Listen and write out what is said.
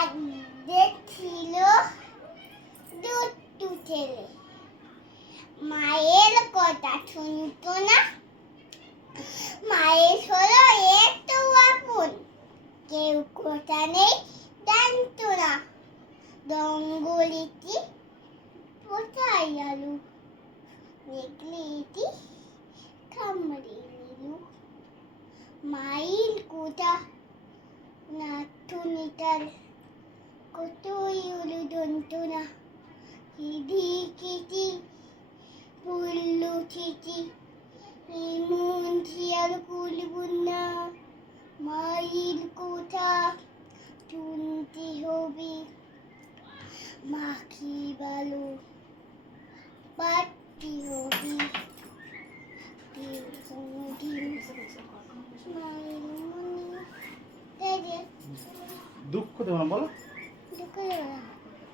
একদিন ছিল দুটো ছেলে, মায়ের কথা শুনতো না। মায়ের হলো একটু আপন, কেউ কথা নেই জানতো না। জঙ্গলিটি কোথায় আলু, দেখলেটি কামড়ে নিল। মায়ের কথা নাথুনিটার কতই হলো যন্ত্রণা। কিটি বললো চিঠি, এমন শিয়াল খুলব না। মায়ের কথা শুনতে হবে, মা কি ভালো বাড়তে হবে। দুঃখ দেবো না বলো।